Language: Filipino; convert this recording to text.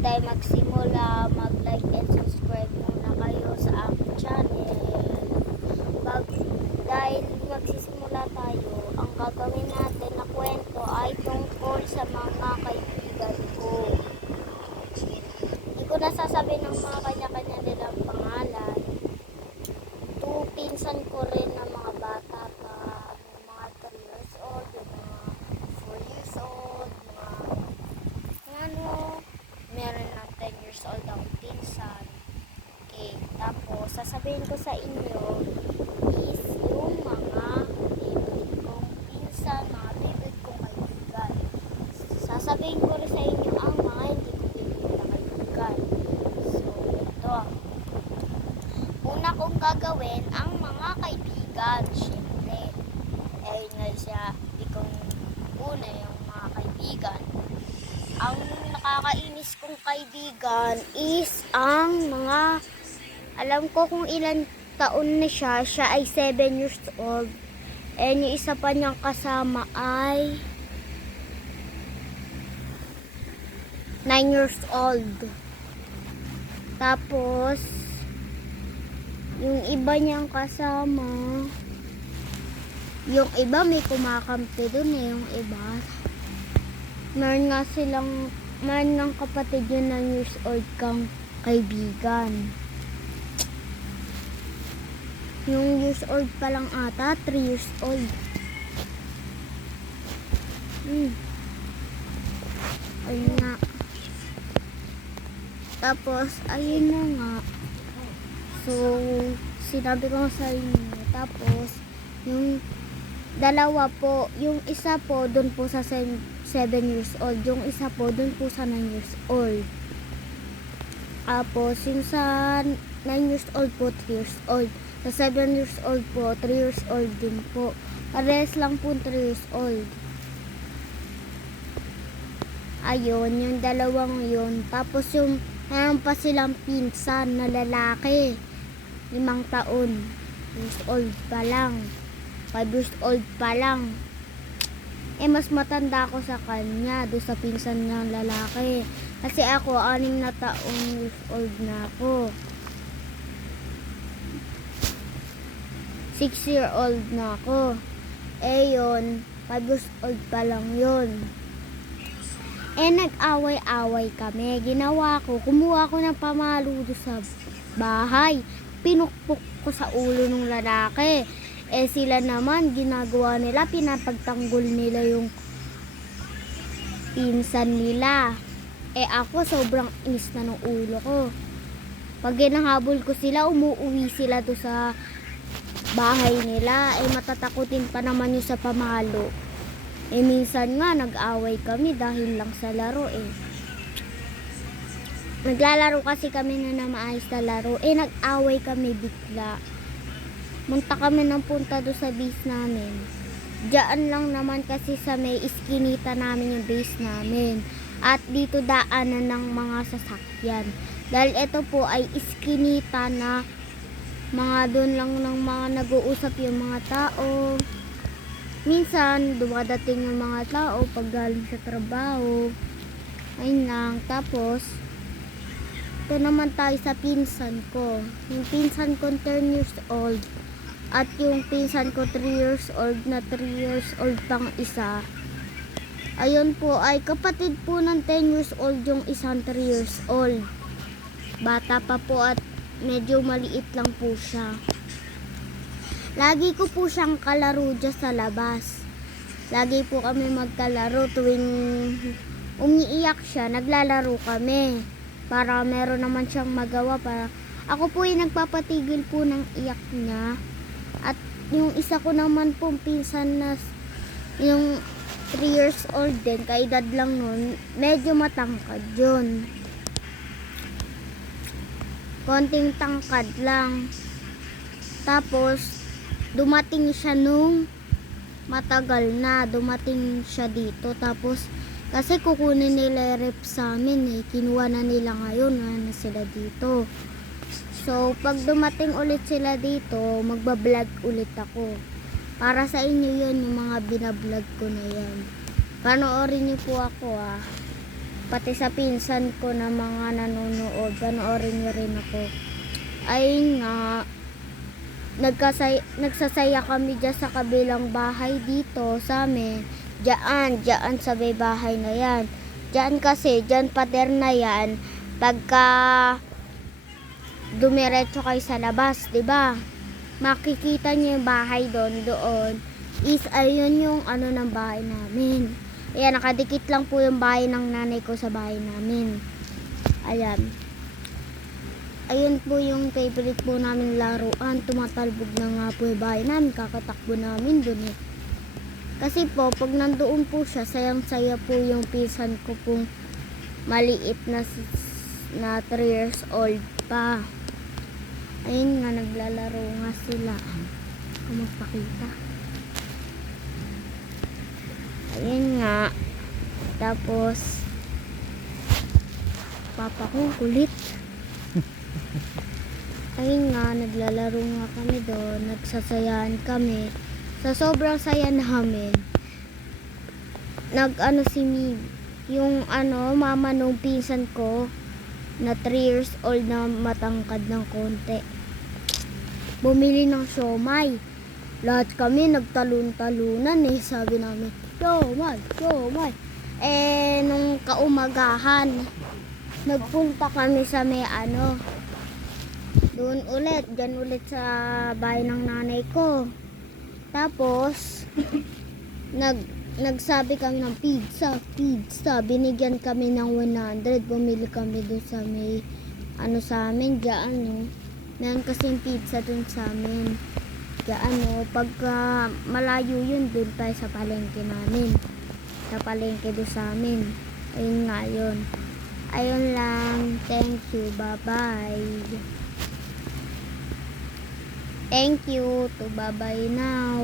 tayo magsimula, mag-like and subscribe muna kayo sa aking channel. Dahil magsisimula tayo, ang gagawin natin na kwento ay tungkol sa mga kaibigan ko. Hindi ko nasasabi ng mga kanya-kanya nilang pangalan. Pinsan ko rin ng mga bata pa, mga 3 years old, mga 4 years old, meron ng 10 years old ang pinsan. Okay, tapos sasabihin ko sa inyo is yung mga favorite kong pinsan, mga favorite kong kaibigan. Sasabihin ko rin sa inyo ang mga hindi ko favorite na kaibigan. So, ito. Una kong gagawin ang mga kaibigan, syempre. Ayun nga siya, ikong una yung mga kaibigan. Ang nakakainis kong kaibigan is ang mga, alam ko kung ilan taon na siya ay 7 years old. And yung isa pa niyang kasama ay 9 years old. Tapos, yung iba niyang kasama, yung iba may kumakampi dun yung iba. Meron nga kapatid yung 9 years old kang kaibigan. Yung years old pa lang ata, 3 years old. Ayun nga. Tapos, ayun na nga. So, sinabi ko sa inyo. Tapos, yung dalawa po, yung isa po doon po sa 7 years old, yung isa po doon po sa 9 years old. Tapos, yung sa 9 years old po, 3 years old. Sa 7 years old po, 3 years old din po. Parehas lang po 3 years old. Ayun, yung dalawang yun. Tapos, yung meron pa silang pinsan na lalaki. 5 taon. Years old pa lang. 5 years old pa lang. Mas matanda ako sa kanya, doon sa pinsan niyang lalaki. Kasi ako, 6 na taon years old na ako. 6-year-old na ako. Yun, 5 years old pa lang yun. Nag-away-away kami. Ginawa ko, kumuha ko ng pamalo doon sa bahay. Pinukpok ko sa ulo ng lalaki. Sila naman, ginagawa nila, pinapagtanggol nila yung pinsan nila. Ako, sobrang inis na ng ulo ko. Pag ginahabol ko sila, umuwi sila doon sa bahay nila. Matatakutin pa naman yung sa pamalo. Minsan nga, nag-away kami dahil lang sa laro Naglalaro kasi kami na maayos na laro. Nag-away kami bigla. Munta kami ng punta doon sa base namin. Diyan lang naman kasi sa may iskinita namin yung base namin. At dito daanan ng mga sasakyan. Dahil ito po ay iskinita na mga doon lang ng mga nag-uusap yung mga tao. Minsan, dumadating yung mga tao pag galing sa trabaho. Ayun lang. Tapos, ito naman tayo sa pinsan ko. Yung pinsan ko 10 years old. At yung pinsan ko 3 years old na 3 years old pang isa. Ayun po ay kapatid po ng 10 years old yung isang 3 years old. Bata pa po at medyo maliit lang po siya. Lagi ko po siyang kalaro dyan sa labas. Lagi po kami magkalaro tuwing umiiyak siya, naglalaro kami. Para meron naman siyang magawa. Ako po yung nagpapatigil po ng iyak niya. At yung isa ko naman po pinsan na yung 3 years old din, kaedad lang nun, medyo matangkad yun. Konting tangkad lang. Tapos, dumating siya nung matagal na. Dumating siya dito. Tapos, kasi kukunin nila rep sa amin Kinuha na nila ngayon. Na sila dito. So, pag dumating ulit sila dito, magbablog ulit ako. Para sa inyo yun, yung mga binablog ko na yan. Panoorin niyo po ako pati sa pinsan ko na mga nanonood, panoorin niyo rin ako. Ayun nga, nagsasaya kami dyan sa kabilang bahay dito sa amin. Diyan sa may bahay na yan. Diyan kasi, diyan pader na yan. Pagka dumiretso kayo sa labas, di ba? Makikita niyo yung bahay doon is ayun yung ano ng bahay namin. Ayan, nakadikit lang po yung bahay ng nanay ko sa bahay namin. Ayan. Ayun po yung favorite po namin laruan. Tumatalbog na nga po yung bahay namin. Kakatakbo namin dun eh. Kasi po, pag nandoon po siya, sayang-saya po yung pinsan ko pong maliit na 3 years old pa. Ayun nga, naglalaro nga sila. Kung magpakita. Ayun nga. Tapos, papa ko kulit. Ayun nga, naglalaro nga kami doon. Nagsasayahan kami. Sa sobrang saya namin, nag-ano si Mib, yung mama nung pinsan ko, na 3 years old na matangkad ng konti. Bumili ng siomay. Lahat kami nagtalon-talunan eh. Sabi namin, siomay, siomay. Eh, nung kaumagahan, nagpunta kami sa may doon ulit, dyan ulit sa bahay ng nanay ko. Tapos, nagsabi kami ng pizza. Binigyan kami ng 100. Bumili kami doon sa may, sa amin, dyan, no. Meron kasing pizza doon sa amin. Dyan, pagka malayo yun, doon tayo sa palengke namin. Sa palengke doon sa amin. Ayun nga yun. Ayun lang. Thank you. Bye-bye. Thank you to bye-bye now.